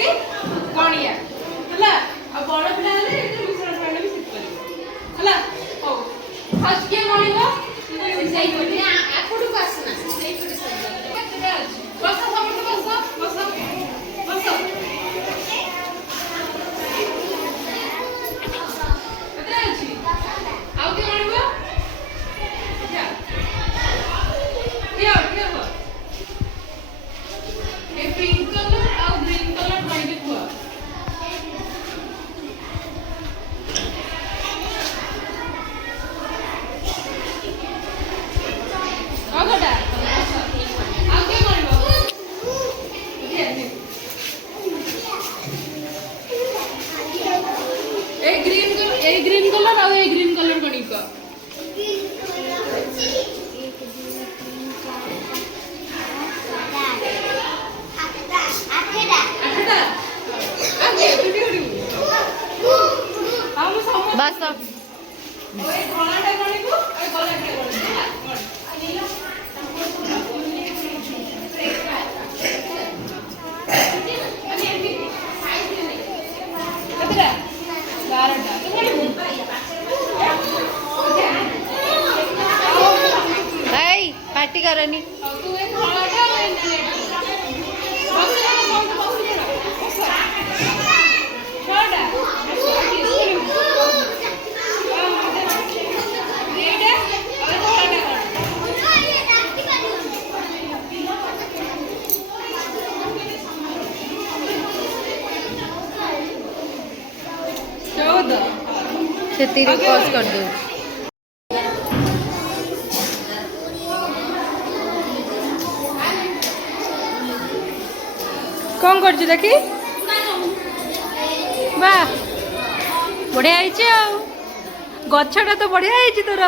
कि गणिया हला आ बड़ पिला हेले एते मिश्रण पड़ले भी सिख परिबो हला हो फर्स्ट के गणिबो सेई कोनी आकुडु पासना सेई कोनी सब बस समस्त बस बस बस केते अछि आउ के गणिबो जा के हो ए पिंक कलर और ग्रीन कलर गणिबे हुआ आगोटा आगे गणिबो ए ग्रीन कलर और ए ग्रीन कलर गणिबो बस ओए धଳାଟା ଗଣିବୁ ଆଉ ଗଲାଟା ଗଣିବୁ ହେଲା କେତେଟା 12ଟା ତୁ ଗଣିବୁ भाई पार्टी करनी ଆଉ ତୁ ଏ ଧଳାଟା ଆଉ ଏ ନେଲେଟା ବସ ବସ ବସ ଛଅଟା से तीर पॉज कर दो कौन कर देखी वाह बढ़िया गछटा तो बढ़िया तोर